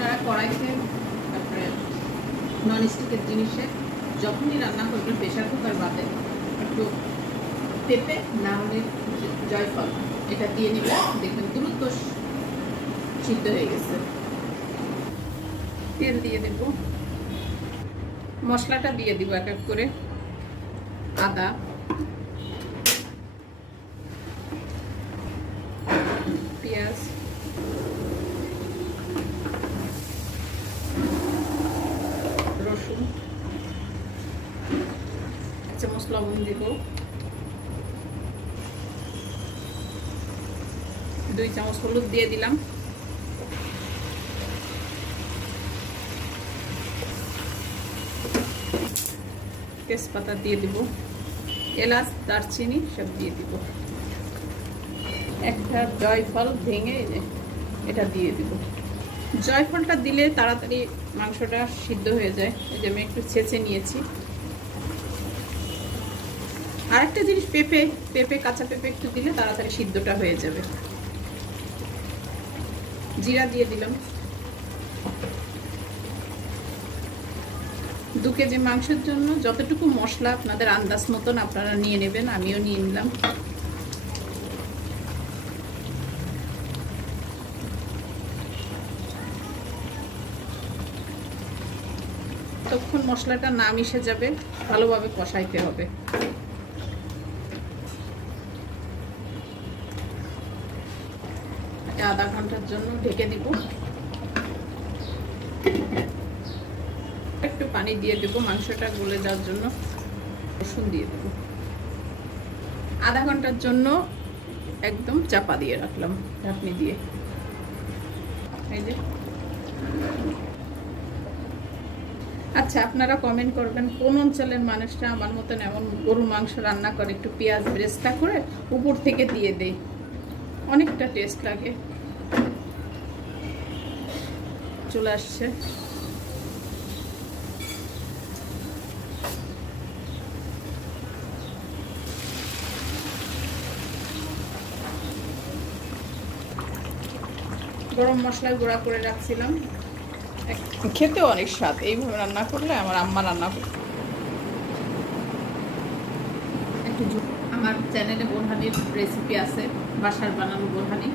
আপনারা কড়াইতে, তারপরে ননস্টিকের জিনিসে যখনই রান্না করবেন প্রেশার কুকার বাদে একটু পেঁপে না হলে জয়ফল এটা দিয়ে নেবেন, দেখবেন দ্রুত সিদ্ধ হয়ে গেছে। তেল দিয়ে দেব, মশলাটা দিয়ে দিব এক এক করে। আদা, পেঁয়াজ, রসুন, 1 চামচ লবণ দিব, 2 চামচ হলুদ দিয়ে দিলাম, তেজপাতা দিয়ে দিব, এলাচ, দারচিনি সব দিয়ে দিব, একটা জয়ফল ভেঙে এটা দিয়ে দিব। জয়ফলটা দিলে তাড়াতাড়ি মাংসটা সিদ্ধ হয়ে যায়, এই যে আমি একটু ছেঁচে নিয়েছি। আর একটা জিনিস, পেঁপে কাঁচা পেঁপে একটু দিলে তাড়াতাড়ি সিদ্ধটা হয়ে যাবে। জিরা দিয়ে দিলাম। 2 কেজি মাংসের জন্য যতটুকু মশলা আপনাদের আন্দাজ মতন আপনারা নিয়ে নেবেন, আমিও নিয়ে নিলাম। ততক্ষণ মশলাটা না মিশে যাবে, ভালোভাবে কষাইতে হবে। আধা ঘন্টার জন্য ঢেকে দিব। একটু পানি দিয়ে দেবো মাংসটা গলে যাওয়ার জন্য। রসুন দিয়ে দেবো। আধা ঘন্টার জন্য একদম চাপা দিয়ে রাখলাম ঢাকনি দিয়ে। এই যে, আচ্ছা আপনারা কমেন্ট করবেন কোন অঞ্চলের মানুষরা আমার মতন এমন গরুর মাংস রান্না করে, একটু পেঁয়াজ ব্রেস্তা করে উপর থেকে দিয়ে দেয়, অনেকটা টেস্ট লাগে। চলে আসছে। গরম মশলা গুঁড়া করে রাখছিলাম, খেতে অনেক স্বাদ। এইভাবে রান্না করলে আমার আম্মা রান্না করতে। একটু আমার চ্যানেলে বোরহানির রেসিপি আছে, বাসার বানানো বোরহানি।